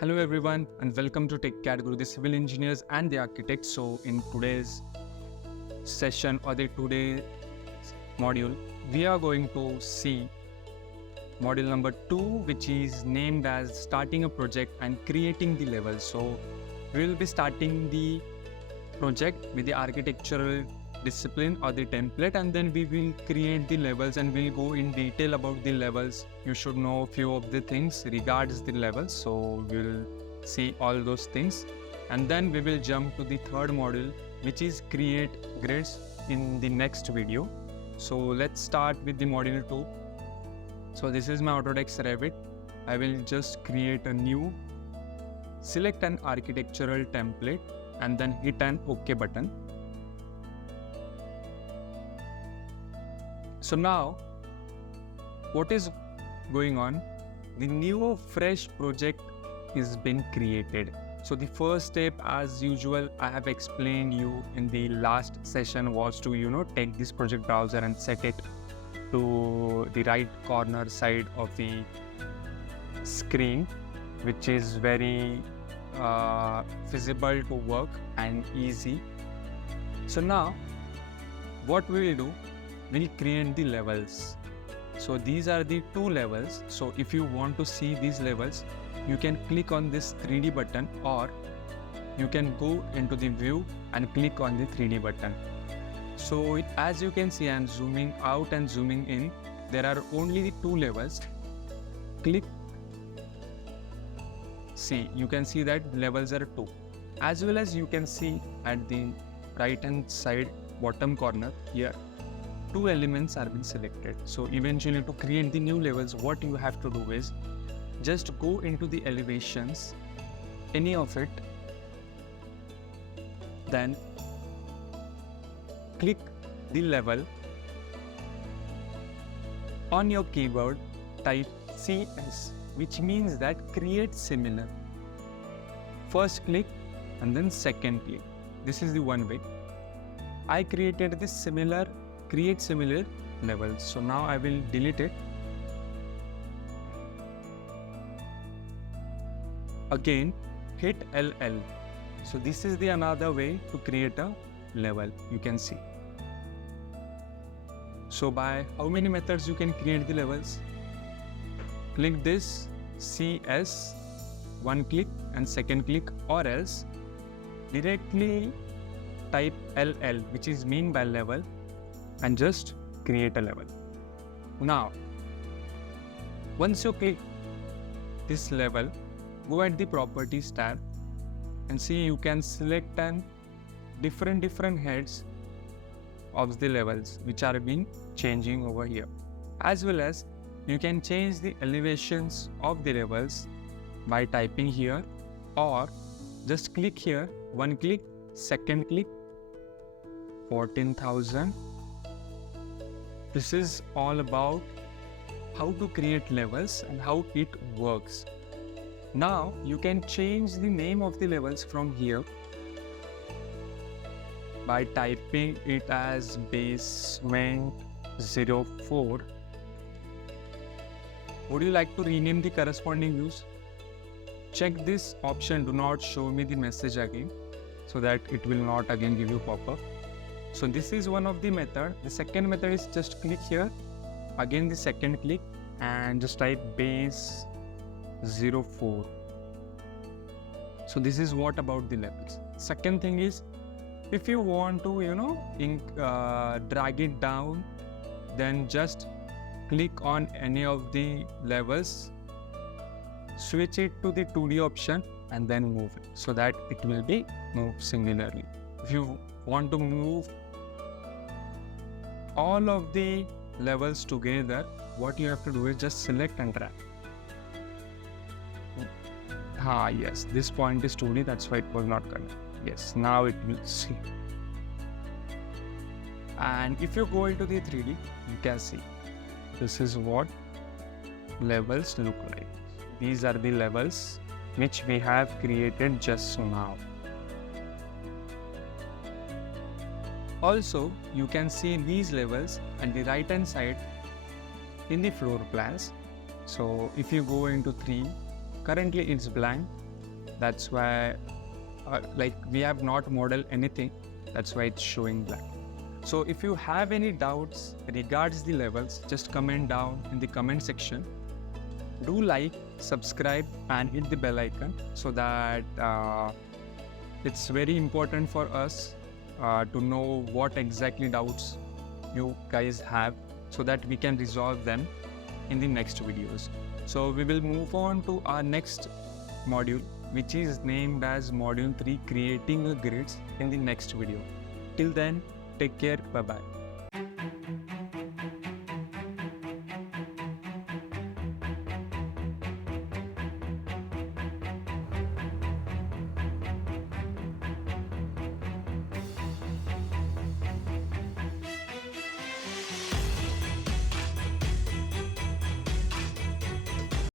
Hello everyone and welcome to Tech Category, the civil engineers and the architects. So in today's session or the today's module, we are going to see module number 2, which is named as starting a project and creating the levels. So we will be starting the project with the architectural discipline or the template, and then we will create the levels and we'll go in detail about the levels. You should know a few of the things regards the levels, so we'll see all those things, and then we will jump to the third module, which is create grids, in the next video. So let's start with the module 2. So this is my Autodesk Revit. I will just create a new, select an architectural template and then hit an OK button. So now, what is going on? The new fresh project is been created. So the first step, as usual, I have explained you in the last session, was to take this project browser and set it to the right corner side of the screen, which is very feasible to work and easy. So now, what we will do? We'll create the levels. So these are the two levels. So if you want to see these levels, you can click on this 3D button, or you can go into the view and click on the 3D button. So as you can see, I'm zooming out and zooming in. There are only the two levels. Click. See, you can see that levels are 2. As well as you can see at the right hand side bottom corner here, 2 elements are being selected. So eventually, to create the new levels, what you have to do is just go into the elevations, any of it, then click the level. On your keyboard, type CS, which means that create similar. First click and then second click. This is the one way. I created this similar, create similar levels. So now I will delete it. Again, hit LL. So this is the another way to create a level, you can see. So by how many methods you can create the levels? Click this CS, one click and second click, or else directly type LL, which is mean by level, and just create a level. Now, once you click this level, go at the properties tab and see you can select an different heads of the levels which are being changing over here. As well as you can change the elevations of the levels by typing here, or just click here, one click, second click, 14,000. This is all about how to create levels and how it works. Now you can change the name of the levels from here by typing it as basement 04. Would you like to rename the corresponding views? Check this option, do not show me the message again, so that it will not again give you pop-up. So this is one of the method. The second method is just click here, again the second click, and just type base 04. So this is what about the levels. Second thing is, if you want to drag it down, then just click on any of the levels, switch it to the 2D option and then move it, so that it will be moved similarly. If you want to move all of the levels together, what you have to do is just select and drag. Yes, this point is 2D, that's why it was not connected. Yes, now it will see. And if you go into the 3D, you can see this is what levels look like. These are the levels which we have created just now. Also, you can see these levels at the right hand side in the floor plans. So if you go into 3, currently it's blank, That's why like we have not modeled anything, that's why it's showing black. So if you have any doubts regards the levels, just comment down in the comment section. Do like, subscribe and hit the bell icon, so that it's very important for us to know what exactly doubts you guys have, so that we can resolve them in the next videos. So we will move on to our next module, which is named as module 3, creating a grids, in the next video. Till then, take care, bye bye.